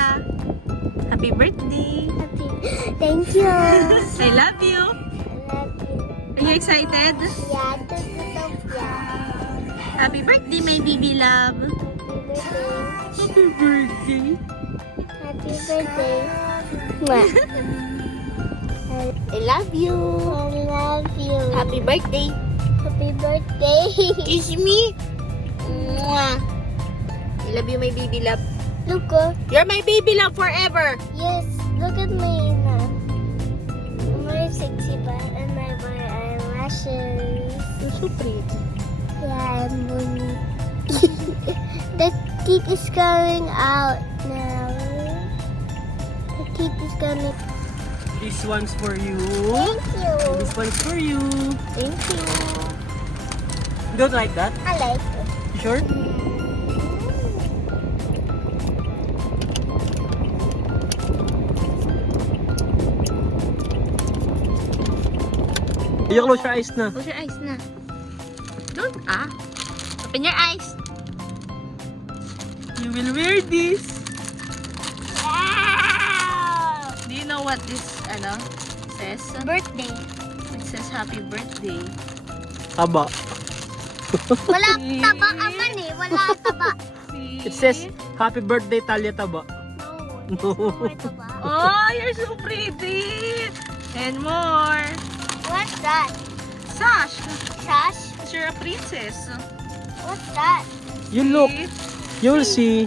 Talia. Happy birthday. Thank you. I love you. I love you. Are you excited? Yeah, yeah. Happy birthday, my baby love. Happy birthday. Happy birthday. Happy birthday. Mwah. I love you. I love you. Happy birthday. Happy birthday. Kiss me. Mwah. I love you, my baby love. Look, oh. You're my baby love forever. Yes, look at me now. I'm very sexy, but and I wear eyelashes. You're so pretty. Yeah, I'm bunny. The teeth is coming out now. The teeth is coming. This one's for you. Thank you. This one's for you. Thank you. You don't like that? I like it. You sure? You close your eyes na. Close your eyes na. Don't Open your eyes. You will wear this. Wow! Do you know what this says? Birthday. It says happy birthday. Taba. Wala taba aman eh. Wala taba. See? It says, Happy birthday, Talia Taba. No. There's no more taba. Oh, you're so pretty. And more. What's that? Sash. Sash? Because you're a princess. What's that? You look, See? you'll see.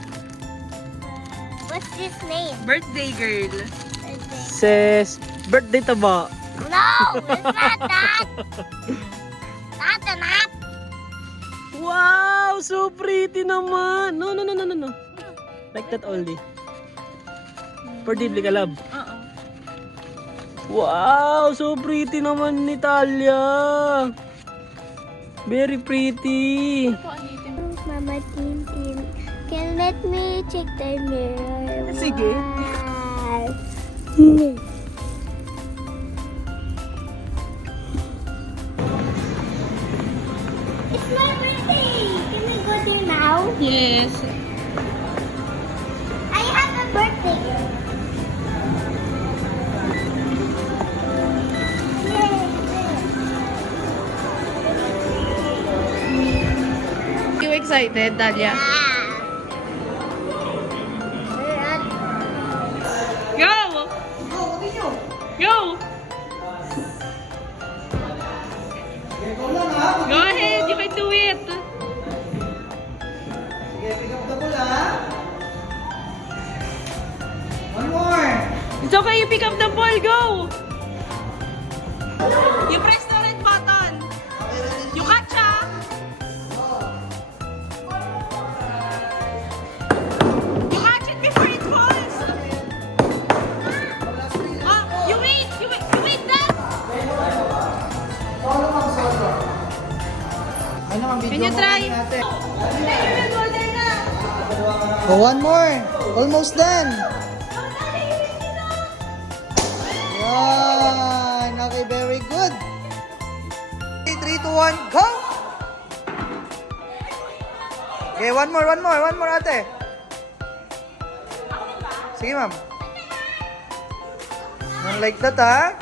What's this name? Birthday girl. Birthday. Says, birthday Taba. No! It's not that! Not that! Wow, so pretty naman. No. Like that only. For deeply ka love. Uh-oh. Wow, so pretty naman ni Talia. Very pretty. Mama Tintin, can let me check the mirror? Sige. Wow. It's my birthday! Can we go there now? Yes. I have a birthday girl. You excited, Talia? Go! Go! Go ahead, you can do it. One more. It's okay, you pick up the ball, go! You press the red button. You catch, You catch it before it falls. You wait that. Ano ang video Can you mo try? natin? Oh, Oh, one more. Almost done. Yan. Okay, very good. 3, 2, 1, go! Okay, one more, ate. Sige, ma'am. Like that, ha?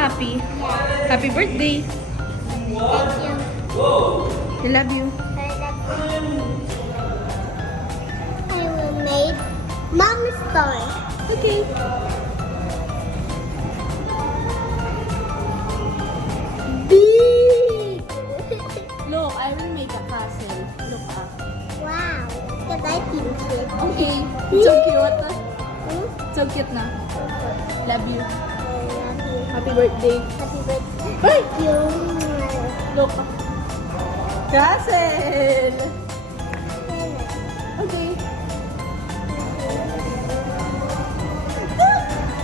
happy? Happy birthday. Thank you. I love you. I will make Mama's toy. Okay. Big! Look, I will make a castle. Look up. Wow. Can I pinch it? Okay. So cute. Hmm? So cute na. Love you. I love you. Happy birthday. Happy birthday. Bye! Thank you. Look up. Castle! Okay.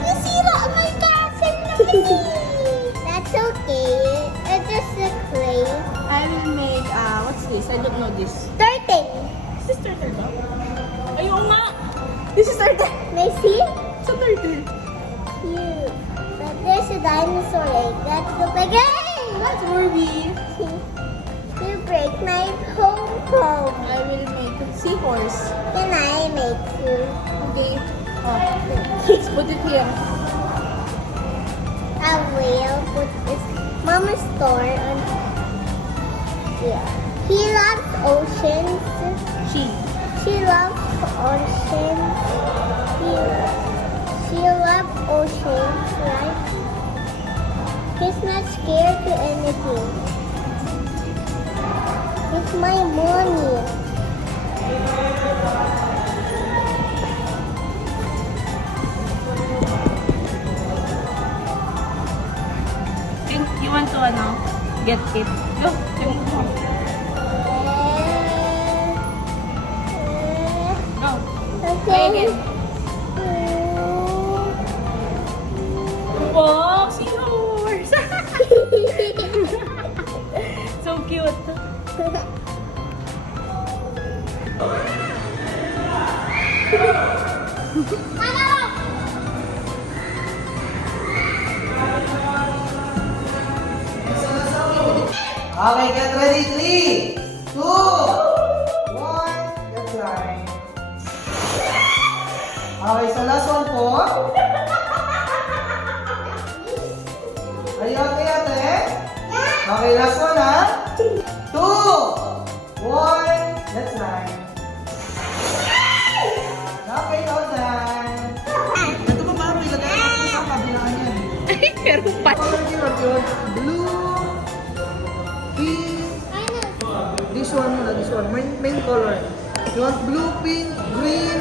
You see that my castle? That's okay. It's just a clay. I will make, what's this? I don't know this. Starting. Is this turtle ba? Ayun nga! This is turtle. May see? It's a turtle. Cute. But there's a dinosaur egg. That's the big egg. That's Ruby. You break my home. I will make a seahorse. Then I make you. Okay. Let's put it here. I will put this Mama's store on here. He loves oceans. She loves oceans. She loves oceans, right? He's not scared to anything. It's my mommy. Think you want to, get it. Go. Go. Okay. Try again. Wow, seahorse! So cute. Okay, get ready. 3, 2, 1. Get line. Okay, so last one po. Are you okay, ate? Okay, last one ha. 2, 1. That's line. Okay, all done. Ito ba ba? Ilagay ko po sa kabilaan yan. Pero pa. Color nyo, yun. Blue, pink, this one muna, this one. Main color. You want blue, pink, green,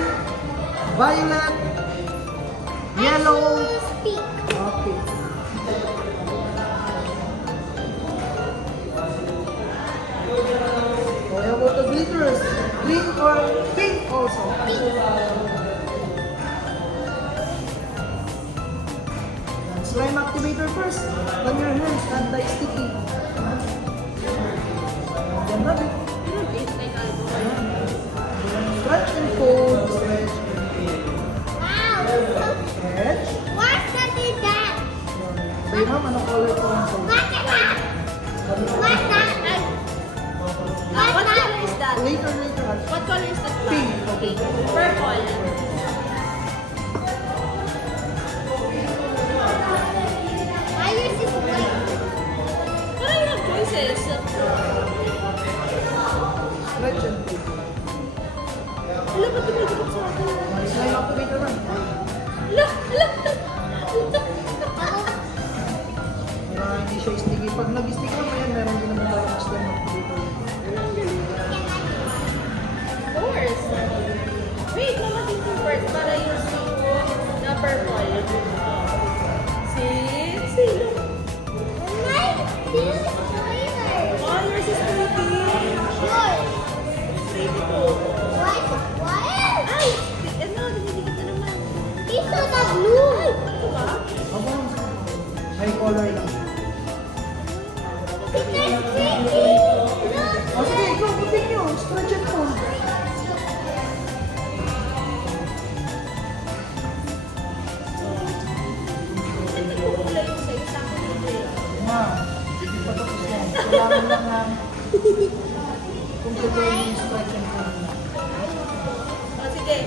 violet, yellow. Speak. Okay. So, how about the glitters? Green or pink also? Slime activator first. On your hands, anti-sticky. Yan na, babe. Stretch and fold. Stretch and fold. Wow. So, Stretch. what's that is that? Say, ma'am, anong color ko ang fold? What's that? What's that? What color is that? Later. What color is that? Pink. Okay. Purple. I use this white. Why do you have choices? Stretch and fold. Alam mo, tumigil sa akin. Slime activator, ma'am. Alam. Para hindi siya sticky. Pag nag-stick lang, ayan, meron din naman tayo slime activator. Of course. Wait, mama dito first para yung na purple. See, look. Nice. This is cleaner. Oh, yours is pretty. Yours. Pretty too. What? What? Ay, dumidikit na naman. This one is blue. Ito ba? Aba, may color lang. It's pretty. O sige, ikaw, putin nyo. Stretch and fold. Nagkukulay yung sa'yo sa akin dito eh. Ma, hindi pa tapos yan. Kailangan lang lang kung gagawin yung stretch and fold. Oh, sige.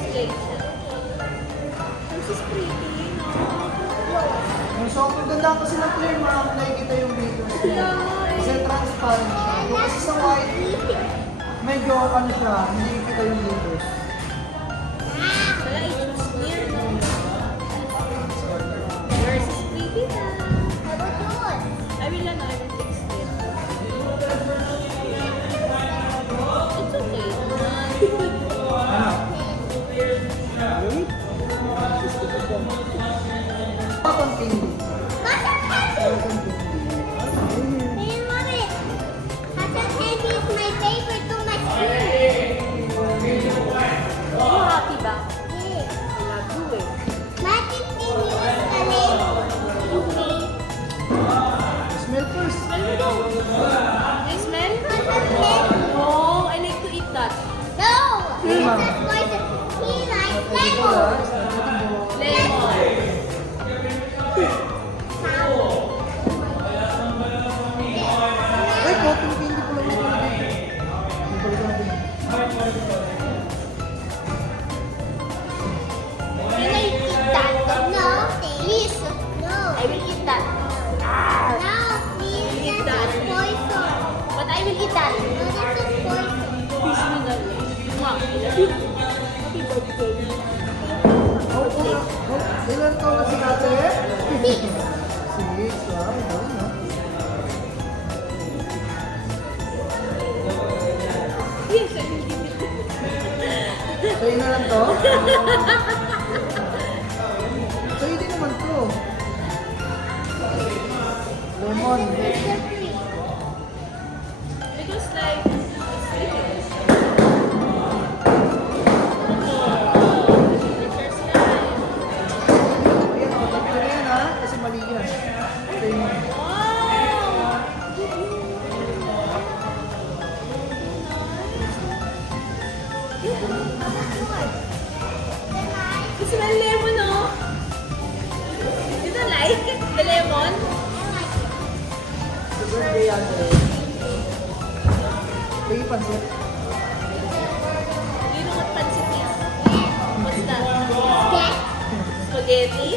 Sige. This is pretty, no? Yung So, kung ganda kasi ng clear, marami nakikita yung glitters niya. Kasi transparent siya. Kung kasi sa white, medyo ano siya, hindi kita yung glitters. Wala, i-choose niya. Yours is pretty na. I will ano, I will fix it. It's okay. Cotton candy. Cotton candy. Hey, mommy. Cotton candy is my favorite to my favorite. Are you happy ba? Yeah. I love you eh. Magic candy is the label. Okay. Smell first. Smell mo daw. May smell? Cotton candy. Oh, I like to eat that. No. This is poison. He likes lemon. Lemon. Ay, cotton candy ko lang ito dito. Balikan natin. Can I eat that? No, please. No. I will eat that. No, please. Eat This that. is poison. But I will eat that. No, this is poison. Kiss me na. Mwah, I love you. Happy birthday. Ilan taon na si ate? Six. 6. Wow, galing na. Yes, I will eat it. Sa'yo na lang to? Sa'yo din naman to. Lemon. Because like, it's delicious. Ayan, tabi ko na yan ha, kasi mali yan. Ito yung It's smell lemon, oh. You don't like the lemon? birthday ate. Lagi pansit. You know what pancit is? What's that? Spaghetti?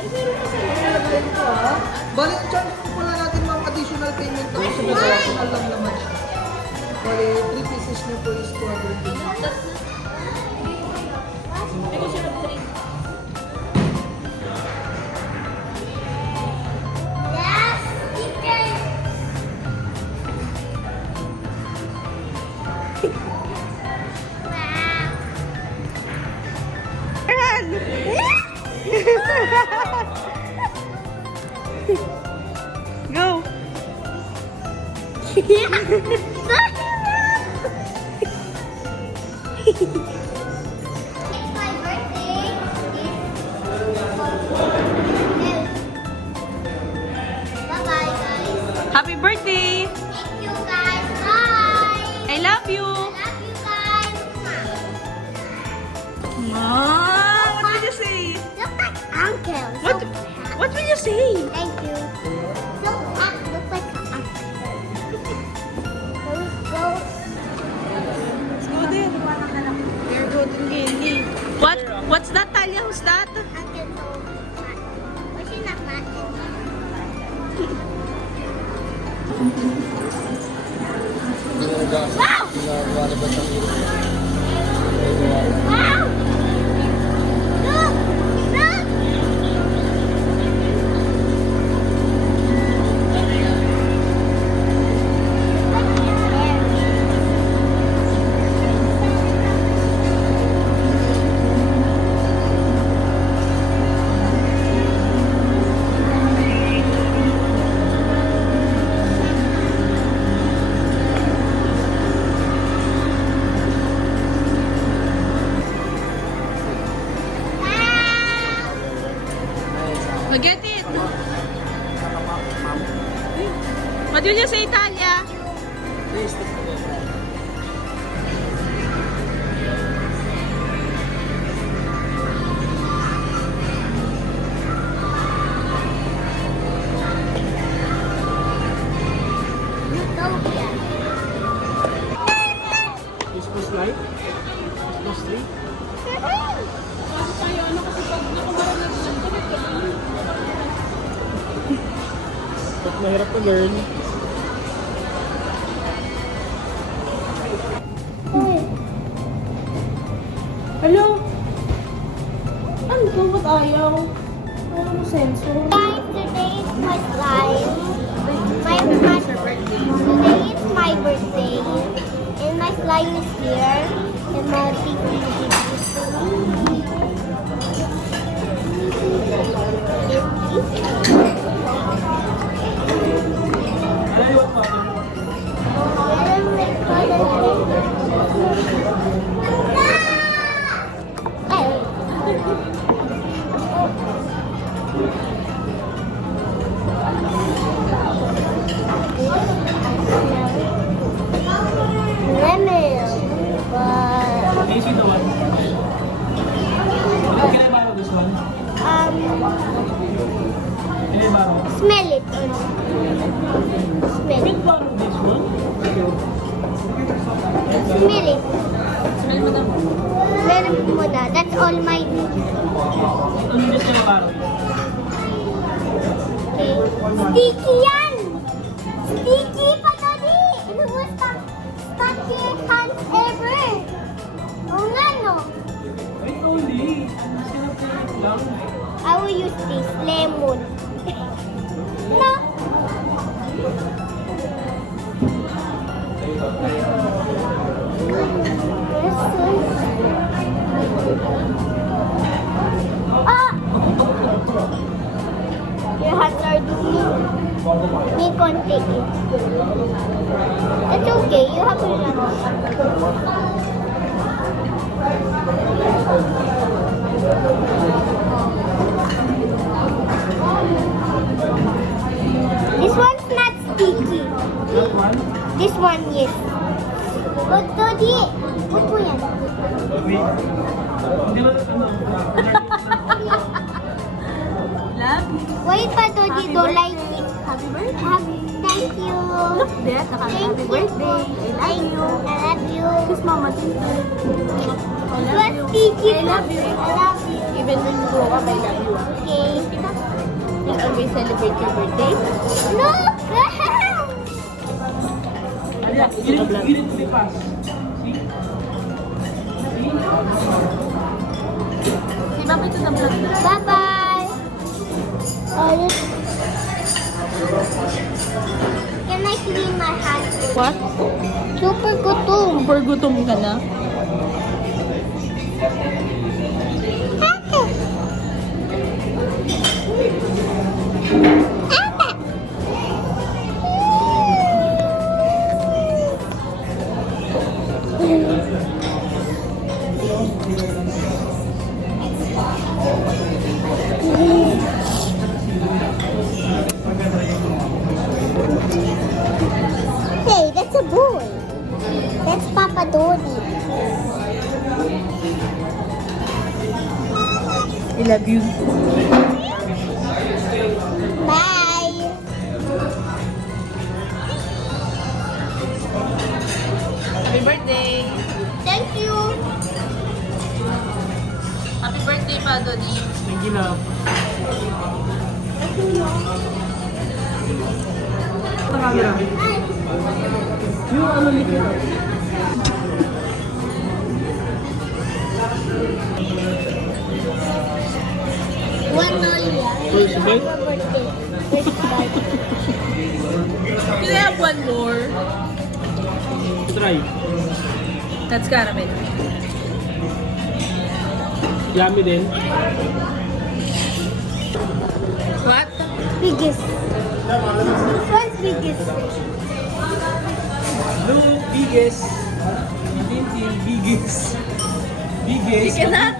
Ay, meron pa sa'yo. Nilagay ko ha. Bali, dyan pala natin mga additional payment tapos additional lang naman siya. Bali, 3 pieces niyo po is 200 That's because you have three. Yes, chicken. Wow. Go! It's my birthday. Bye-bye, guys. Happy birthday! Thank you, guys. Bye. I love you! Love you, guys. Mom, what did you say? Look like uncle. What will you say? Thank you. Look like an uncle. Let's go. Let's go there. There go to candy. What's that, Talia? Who's that? Uncle told me. Why she not laughing? Wow! Wow! Look! Look! Get it! What will you say, Talia? Utopia. 3. Kasi tayo, ano kasi pag nakamarunag siya, kulit ka na. Ba't mahirap ka, girl? Hello? Ano to? Ba't ayaw? Ano mo sensor? Guys, today is my slime. Today is my birthday. And my slime is here. And my Easy the one. Can I borrow this one? Can I borrow? smell it. Smell it. Borrow this one? Smell it. Smell mo na. Smell it muna. That's all my need. I'm just gonna borrow it. Okay. Sticky yan! Sticky pa tadi! Ano mo stuck your hands ever? Oo nga no. Wait only. I'm just gonna play it lang. I will use this lemon. No. Ah! Your hands are doing me konti. It's okay. You have to relax. This one's not sticky. That one? This one, yes. But Dodi, upo yan. Wait. Hindi ba ano? Love? Wait pa, Dodi, don't like it. Happy birthday. Thank you. Look there, happy birthday. I love you. I love you. Kiss mama too. This one's sticky. I love you. I love you. Even when you grow up, I love you. Okay. You always celebrate your birthday. Look! Alia, get it to the pass. See? Si Baba ito na vlog. Bye-bye. Can I clean my hands? What? Super gutom. Super gutom ka na? Hey, that's a boy. That's Papa Dodi. I love you. Bye. Happy birthday. Thank you. Happy birthday, Pa Dodi. Thank you, love. Ito camera. Yung ano likod. One only. First bite? Birthday. First bite. Can I have one more? Try. That's caramel. Yummy din. What? Biggest. This one's biggest. Blue, biggest. Tintin, biggest. Biggest. I cannot.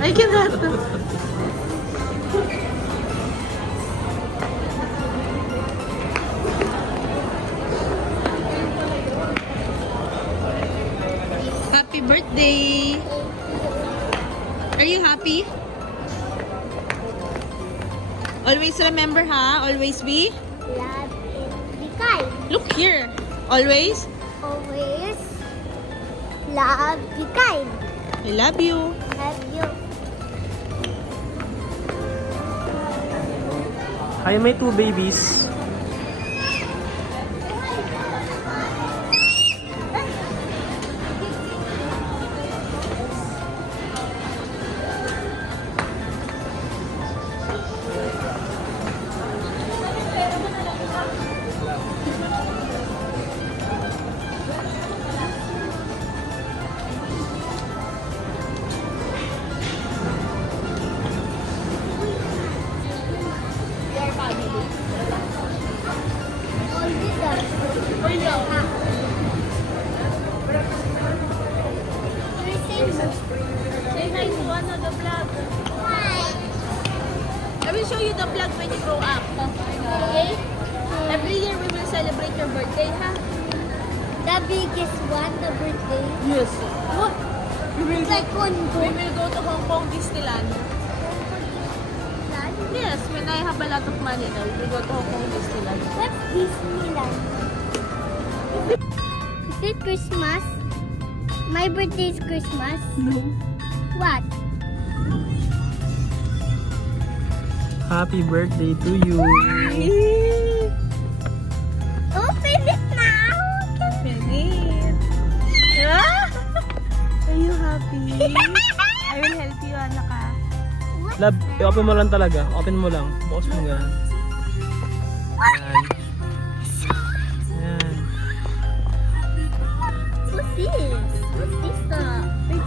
I cannot. Happy birthday! Are you happy? Always remember, ha? Always be? Love is be kind. Look here. Always? Always love be kind. I love you. Love you. Ay, may 2 babies. Your family. All these are. Or no? Say hi to one of the vlog. I will show you the vlog when you grow up. Okay? Every year we will celebrate your birthday, ha? The biggest one, the birthday. Yes. What? It's like one We will go to Hong Kong Disneyland. Yes, when I have a lot of money now, we will go to Hong Kong Disneyland. What's Disneyland? Is it Christmas? My birthday is Christmas. No. What? Happy birthday to you. Open it now. Finish. Are you happy? I will help you, anak ka. What? Love, i-open mo lang talaga. Open mo lang. Bukas mo nga. Ayan. Ayan. What's this? What's this?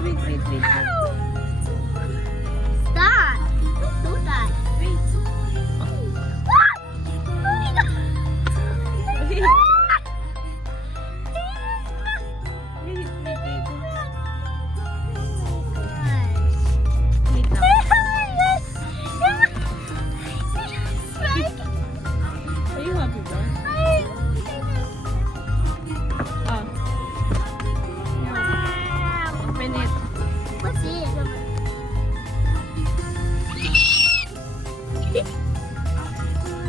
Wait. Stop. Don't do that. Wait. What? Oh my God. Wait. Wait now. Are you happy, bro? Ah, open it. What's this?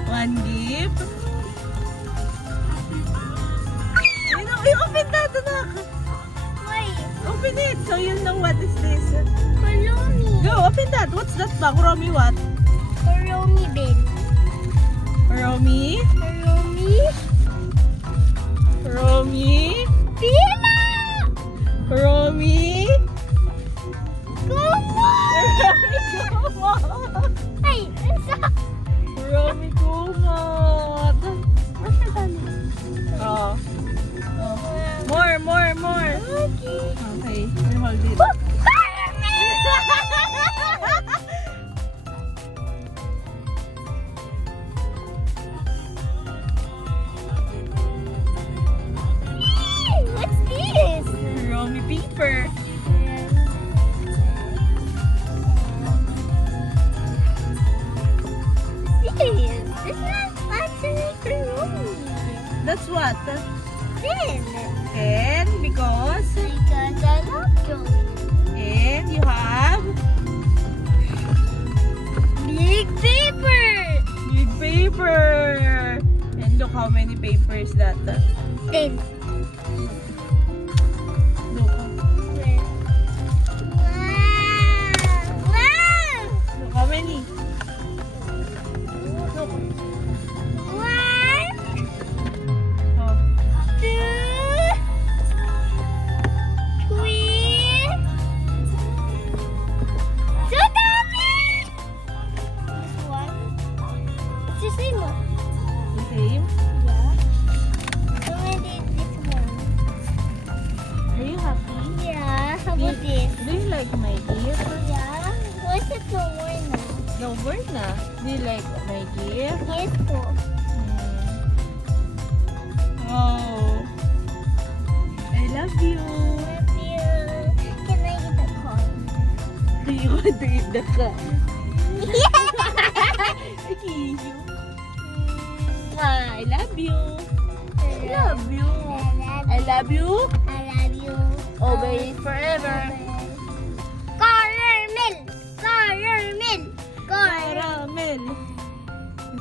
One gift. You know, you open that, anak. Wait. Open it so you'll know what is this. Follow me. Go, open that. What's that bag? Romy, what? Follow me, Ben. Romy? Follow me. Romy? Pila! Romy? Come on! Romy, come on! Ay, stop. Romy, come on! Where's your tummy? Oh. More. Okay. Okay, I hold it. What's this? Romy paper. This is not actually for me. That's what? Pen. And because Because I love drawing. and you have Big paper. big paper. And look how many papers that. 10. Look. Wow. Look how many. Look. 1, Oh. 2, 3. So dami! This one. It's the same one. The same. Yeah. So I did this one. Are you happy? Yeah. How about this? Do you like my gift? Yeah. What's it no more now? No word na. Do you like my gift? Yes po. Oh. I love you. Love you. Can I get a call? Do you want to eat the cat? Yeah. I kiss you. I love you. Love you. I love you. I love you. Always, forever. Caramel. Caramel. Caramel. Caramel.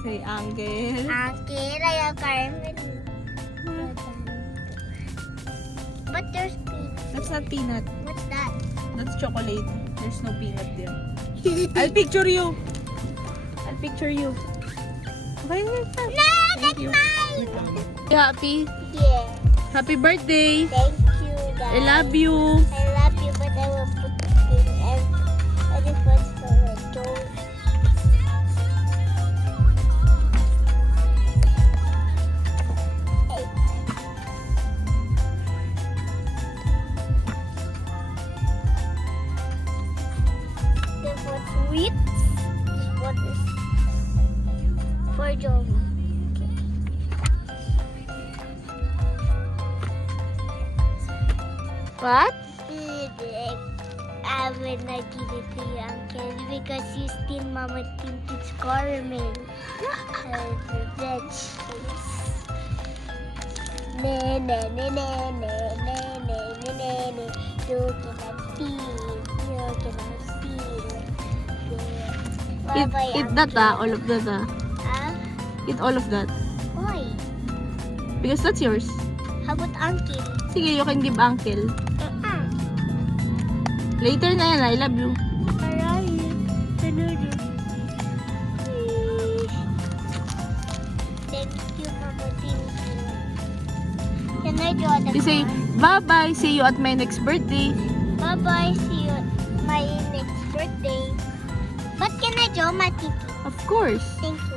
Say, Uncle. Okay, I have caramel. But there's peanut. That's not peanut. What's that? That's chocolate. There's no peanut there. I'll picture you. I'll picture you. Okay, No, that's you. mine. You happy? Yeah. Happy birthday. Thank you, guys. I love you. I love you, but I will put it in I just want for the door. This was sweet. This one is for Joey. What? I will not give it to you, Uncle, because you steal Mama Tintin's caramel. Revenge. Ne ne ne ne ne ne ne ne ne ne. You cannot steal. You cannot steal. Eat that all of that Ah? Eat all of that. Why? Because that's yours. How about Uncle? Sige, you can give uncle. Later na yan, I love you. Thank you, Mama Tintin. Can I draw the You say, card? bye-bye, see you at my next birthday. Bye-bye, see you at my next birthday. But can I draw my Tintin? Of course. Thank you.